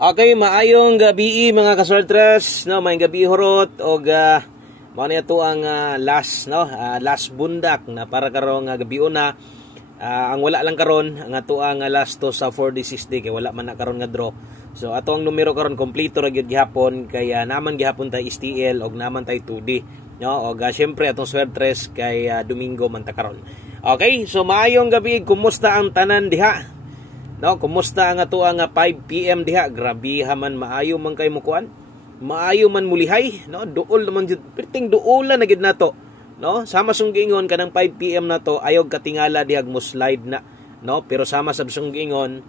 Okay, maayong gabi mga kaswertres, no, may gabi horot og mao ni ato ang last last bundak na para karong gabi una. Ang wala lang karon ang ato ang last to sa 4D60 kay wala man na karon nga draw. So ato ang numero karon kompleto ra gyud gihapon kaya naman gihapon tay STL og naman tay 2D, no, og syempre atong swertres kay Domingo man ta karon. Okay, so maayong gabi, kumusta ang tanan diha? No, kumusta ang ato ang 5 PM diha? Grabe man, maayo man kay mukuan. Maayo man mulihay, no? Duol naman jud, perting duolan na gid nato. No, sama sung giingon kanang 5 PM na to ayog katingala diha mo slide na, no? Pero sama sa sung giingon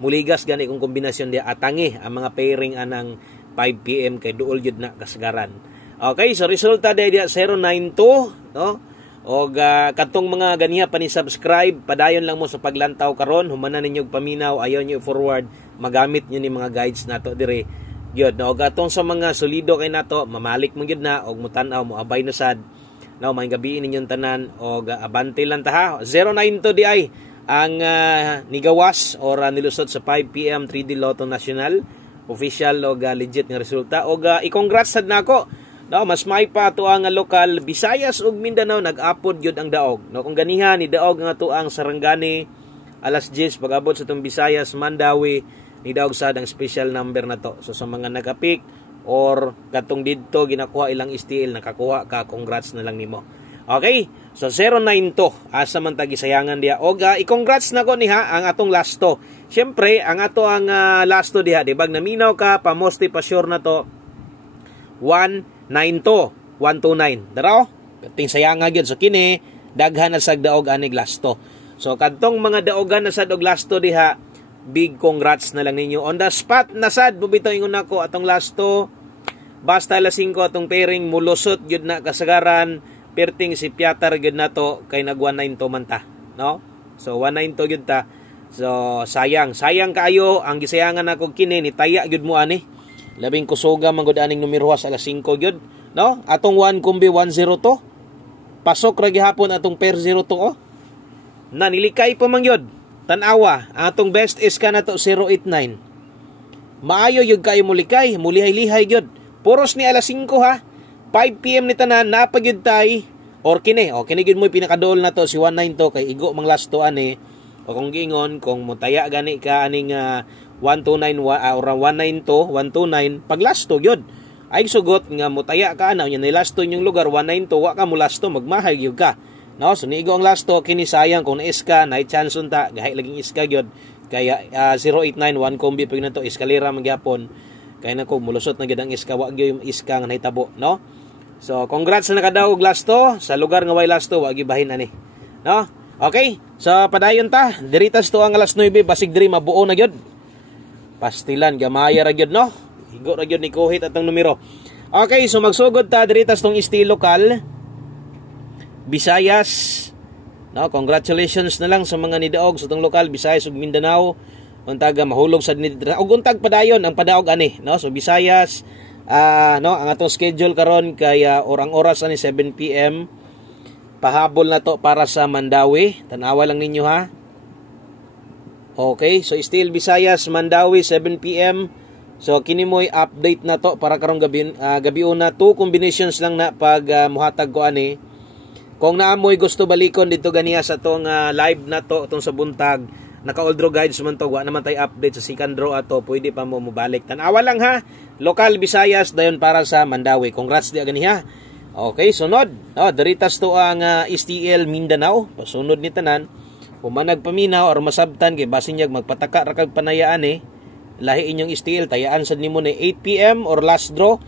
muligas gani kung kombinasyon diha atangi ang mga pairing anang 5 PM kay duol jud na kasagaran. Okay, so resulta diha 092, no? O katong mga ganiha pa ni subscribe, padayon lang mo sa paglantaw karon, humanan ninyo paminaw, ayaw nyo forward, magamit nyo ni mga guides nato dire. Gyud, no, katong sa mga solido kay nato, mamalik mo gyud na og mutan-aw mo abay na sad. No, may gabi ninyong tanan og abante lang ta ha. 092 di ay ang nigawas or nilusot sa 5 PM 3D Lotto National official og legit nga resulta og i-congrats sad nako. No, mas may pa to ang lokal Visayas ug Mindanao nag-upod gyud ang daog. No, kung ganiha ni daog nga to ang Sarangani alas 10 pag-abot sa tong Visayas Mandawi ni daog sad ang special number na to. So sa mga nagapik or katong didto ginakuha ilang STL nakakuha ka, congrats na lang nimo. Okay? So 092 asa man ta gisayangan diha og i-congrats nako niha ang atong lasto. Syempre ang ato ang lasto diha di bag naminaw ka pamosti pa sure na to 129 daraw ting sayanga gyud so kini daghan na sag daog anig lasto. So kadtong mga daogan na sad og lasto diha, big congrats na lang ninyo on the spot na sad bubitaw ingon nako atong lasto basta alas 5 atong pairing mulusot gyud na kasagaran perting si Piatar gyud nato kay nag 19 to man ta, no? So 19 to gyud ta. So sayang kaayo ang gisayangan nako kini ni taya gyud mo ani. Labing kusoga manggod aning numero sa alas 5 gyud, no? Atong 1 kumbi 10 to. Pasok ra gihapon atong pair 0 to, oh. Nanilikay pa man gyud. Tan-awa, ang atong best is ka nato 089. Maayo gyud kayo mulikay, mulihay-lihay gyud. Puros ni alas 5 ha. 5 PM ni tanan napagyud tay or kini, kini gyud mo pinakadool na to si 19 to kay igo mang last to ani. O kung giingon kung mutaya gani ka aning 129 or 192 129 pag lasto gyud ay sugot nga mutaya ka ana nya ni lasto yung lugar 192 wa ka mo lasto magmahay gyud ka, no? So niigo ang lasto kini sayang kung iska na chance unta gahay laging iska gyud kaya 0891 kombi pag nato eskalera magyapon kay nako mulusot na gyud ang iska wa gyud yung iska nga nahitabo, no? So congrats na nakadaog lasto sa lugar nga way lasto wa gyud bahin ani, no? Okay, so padayon ta diritas to ang alas 9 basig diri mabuo na gyud. Pastilan gamaya ra gyud, no? Higo ra gyud ni kuhit atong numero. Okay, so magsugod ta diritas tong STL lokal Visayas. No, congratulations na lang sa mga nidaog sa tong lokal Visayas ug Mindanao. Untaga mahulog sad ni og untag padayon ang padaog ani, no? So Visayas no, ang atong schedule karon kay ang oras ani 7 PM. Pahabol na to para sa Mandawi. Tanawa lang ninyo ha. Okay, so still Visayas, Mandawi, 7 PM. So kini mo'y update na to para karong gabi una. 2 combinations lang na pag muhatag ko ani. Kung naamoy gusto balikon dito ganiya sa tong live na to, itong sa buntag, naka-all draw guides man to, wa naman tayo update sa second draw ato, pwede pa mo mubalik. Tanawa lang ha. Local Visayas, dayon para sa Mandawi. Congrats di ganiya. Okay, sunod. Daritas to ang STL Mindanao. Pasunod ni tanan. Kung managpaminaw or masabtan kay basin niya magpataka ra kag panayaan lahi inyong STL tayaan sad nimo ni 8 PM or last draw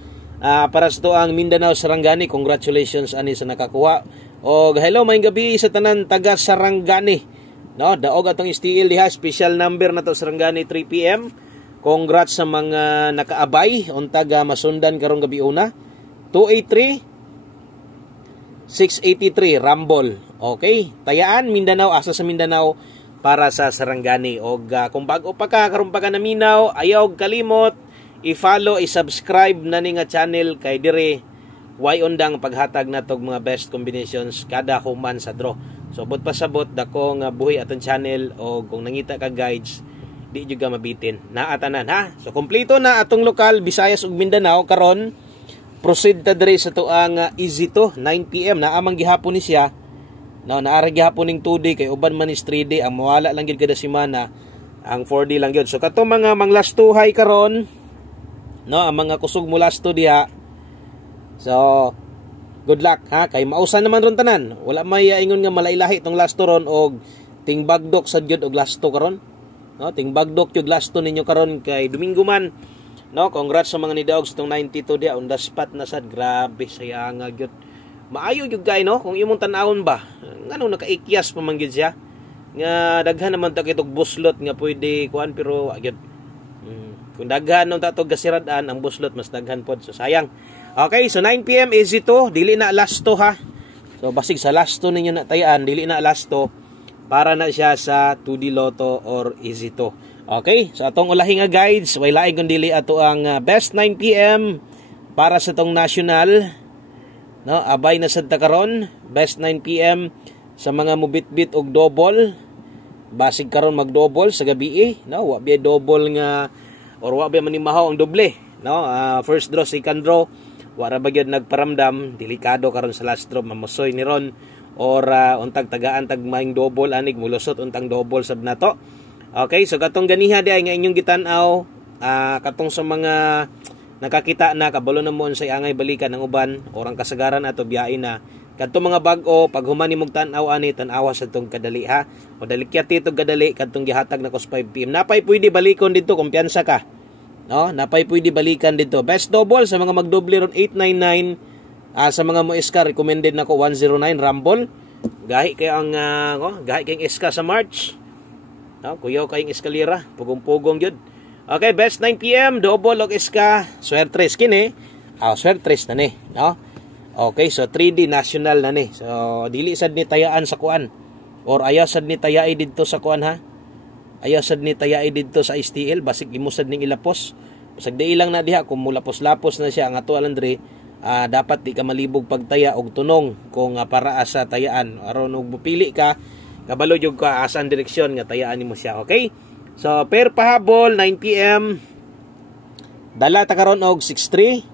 para sa to ang Mindanao Sarangani. Congratulations ani sa nakakuha. Og hello maayong gabi sa tanan taga Sarangani, no? Daog atong STL diha, special number na to Sarangani 3 PM. Congrats sa mga nakaabay untag masundan karong gabi una. 283 683 Rumble. Okay, tayaan Mindanao asa sa Mindanao para sa Sarangani. Og kung bago pa ka karon pa ka naminaw, ayaw kalimot i-follow, i-subscribe na ni nga channel kay dire way undang paghatag natog mga best combinations kada human sa draw. So bot pasabot dako nga buhi atong channel o kung nangita ka guides di juga mabitin na atanan ha. So kompleto na atong lokal Visayas ug Mindanao karon. Proceed ta diri sa tuang Easy to 9 PM na amang gihapon ni siya. No, naara gihapon ning 2D kay uban man is 3D ang mawala lang gyud kada semana ang 4D lang gyud. So kato mga manglastuhay karon no ang mga kusog mo lasto diha. So good luck ha kay mausan naman ron tanan. Wala may ingon nga malailahi tong lasto ron og tingbagdok sad gyud og lasto karon. No, tingbagdok yung lasto ninyo karon kay Domingo man. No, congrats sa mga nidaog sa 92 dia on the spot na sad. Grabe sayang gyud. Maayo gyud kay no kung imong tan-awon ba. Ngano nakaikyas pa man gyud siya. Nga daghan naman ta kitog buslot nga pwede kuan pero gyud. Kung daghan nung tatog gasiradan ang buslot mas daghan pod so sayang. Okay, so 9 PM Easy to, dili na lasto ha. So basig sa lasto ninyo na tayaan, dili na lasto. Para na siya sa 2D Lotto or Easy to. Okay, so atong ulahi nga guides, way laing kun dili ato ang best 9 PM para sa tong national. No, abay na sad ta karon, best 9 PM sa mga mubit-bit og double. Basig karon mag-double sa gabi no, wa biya double nga or wa biya manimahaw ang doble, no? First draw, second draw, wa ra ba gyud nagparamdam, delikado karon sa last draw mamusoy ni ron. Or untag tagaan tag maing double anig mulusot untang double sab nato. Okay, so katong ganiha di ay nga inyong gitan-aw katong sa mga nakakita na kabalo na mo sa angay balikan ng uban orang kasagaran ato biyain na kadtong mga bag-o pag human nimong tan-aw ani tan-awa sa tong kadali ha. O dalikyat ito kadali kadtong gihatag na kos 5 PM. Napay pwede balikon dito kumpiyansa ka. No, napay pwede balikan dito. Best double sa mga magdoble ron 899. Sa mga mo iska recommended nako 109 Rumble. Gahi kay ang gahi kay iska sa March. No, kuyaw kay eskalera, pugong-pugong gyud. Okay, best 9 PM double og iska, swertres kini. Swertres na ni, no? Okay, so 3D national na ni. So dili sad ni tayaan sa kuan or ayaw sad ni tayai didto sa kuan ha. Ayaw sad ni tayai didto sa STL basig imusad ning ilapos. Basig di ilang na diha kung mulapos-lapos na siya ang ato alandre. Dapat di ka malibog pagtaya og tunong kung para sa tayaan aron og mupili ka kabalo jud ka asan direksyon nga tayaan nimo siya. Okay, so per pahabol 9 PM dala ta karon og 63.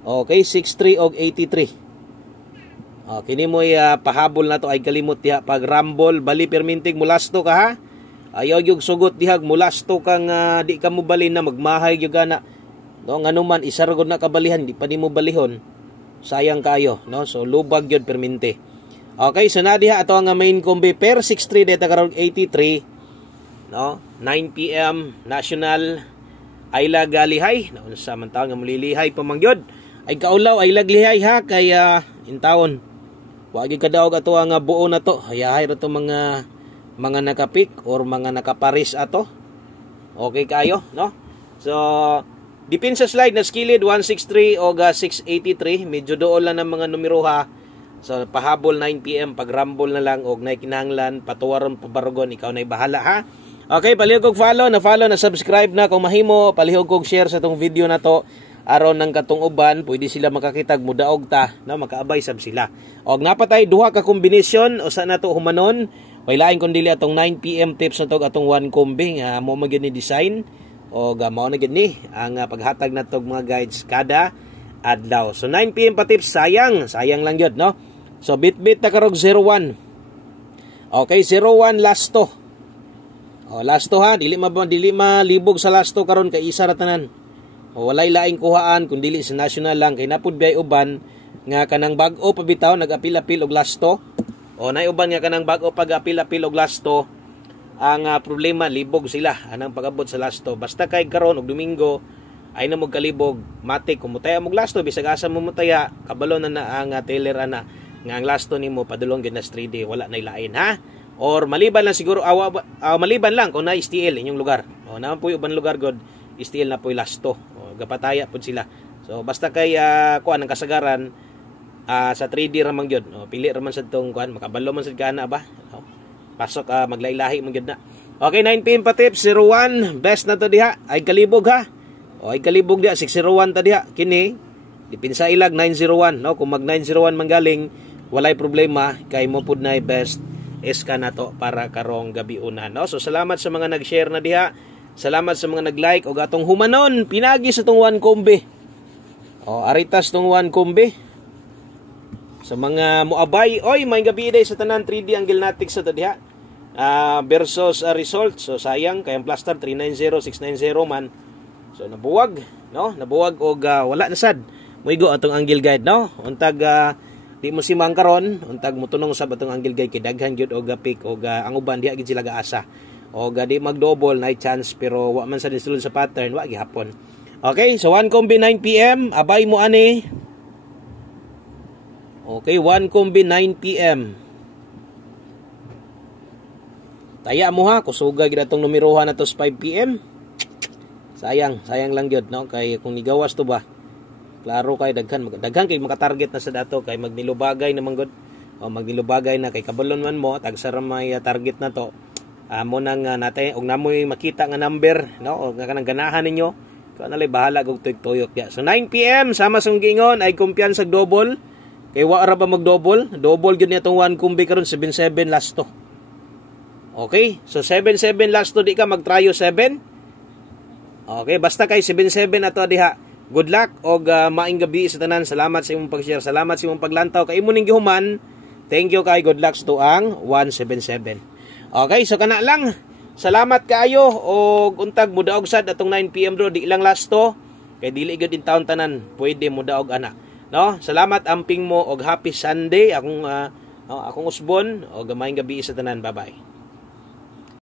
Okay, 63 og 83. Kini mo pahabol na to ay kalimot diha pag rumble bali permintig mulasto ka ha. Ayaw yung sugot dihag mulasto kang di ka mo balin na magmahay yung gana. No, ngano man isaragod na kabalihan di pa nimo balihon. Sayang kayo, no? So lubag gyud permente. Okay, so na diha ato ang main combi per 63 data karon 83. No? 9 PM national Ayla Galihay. No, sa man taon nga mulilihay pa man gyud. Ay kaulaw ay laglihay ha kay intawon. Wa gyud kadaog ato ang buo na to. Hayahay ra to mga nakapik or mga nakaparis ato. Okay kayo, no? So dipin sa slide na skilled 163 o 683. Medyo doon lang ng mga numero ha. So pahabol 9 PM pag rumble na lang og naikinahanglan patuwaron pabarugon ikaw na'y bahala ha. Okay, palihog kog follow, na subscribe na kung mahimo, palihog kog share sa tong video na to aron ng katong uban pwede sila makakitag mudaog ta na makaabay sab sila. Og napatay duha ka kombinasyon usa na to humanon. Wailain kun dili atong 9 PM tips na to atong one combi nga mo magyud ni design. O mao na gid ni ang paghatag natog mga guides kada adlaw. So 9 PM pa tips sayang lang gyud no. So bit ta karog 01. Okay, 01 lasto. O lasto ha, dili malibog sa lasto karon kay isa ra tanan. O walay laing kuhaan kun dili sa national lang kay napud biay uban nga kanang bag-o pabitaw nag-apil-apil og lasto. O nay uban nga kanang bag-o pag-apil-apil og lasto. Ang problema libog sila anang pag-abot sa lasto. Basta kay karon og Domingo ay na mo kalibog matik kung mutaya mo lasto bisag asa mo mutaya kabalo na ang teller ana nga ang lasto nimo padulong gid na 3D wala nay lain ha. Or maliban lang siguro maliban lang kung na STL inyong lugar. O naman po uban lugar god STL na po lasto. O gapataya pud sila. So basta kay kuan ang kasagaran sa 3D ra man gyud. O pili ra man sad tong kuan makabalo man sad kana ba. O, pasok maglailahi man gyud na. Okay, 9 PM pa tips 01 best na to diha ay kalibog ha. O ay kalibog diha 601 ta diha kini dipin sa ilag 901 no kung mag 901 manggaling walay problema kay mo pud na best eska nato para karong gabi una, no? So salamat sa mga nag-share na diha. Salamat sa mga nag-like og atong humanon pinagi sa tong Juan Combe. Aritas tong Juan Combe. Sa mga muabay, oy, may gabi day sa tanan 3D ang Gilnatics sa to diha. Versus result. So sayang kay ang plaster 390 690 man. So nabuwag, no? Nabuwag og wala na sad. Muigo atong angle guide, no? Untag di mo simang karon, untag mutunong sa atong angle guide kay daghan gyud og pick og ang uban diha gid sila gaasa. Og di mag-double na chance pero wa man sa disulod sa pattern, wa gihapon. Okay, so 1 combi 9 PM, abay mo ani. Okay, 1 combi 9 PM. Taya mo ha, kusuga gid atong numerohan na to 5 PM. Sayang lang gyud, no? Kay kung nigawas to ba, klaro kay daghan kay maka-target na sa dato kay magnilubagay na manggod. Magnilubagay na kay kabalon man mo tagsara may target na to. Mo nang natin og namoy makita nga number, no? Og nga kanang ganahan ninyo. Kung nalay bahala og tuyok ya. So 9 PM sama sa gingon ay kumpiyansa double. Kay wa ra ba mag-double? Double gyud ni atong 1 kumbi karon 77 last to. Okay? So 77 last to di ka mag-tryo 7. Okay, basta kay 77 ato diha. Good luck og maing gabi sa tanan. Salamat sa imong pag-share. Salamat sa imong paglantaw kay imo ning gihuman. Thank you kay good luck to ang 177. Okay, so kana lang. Salamat kaayo og untag mudaog sad atong 9 PM bro. Di lang last to. Kay dili gyud in taon tanan. Pwede mudaog ana. No? Salamat amping mo og happy Sunday. Akong Usbon og maing gabi sa tanan. Bye-bye.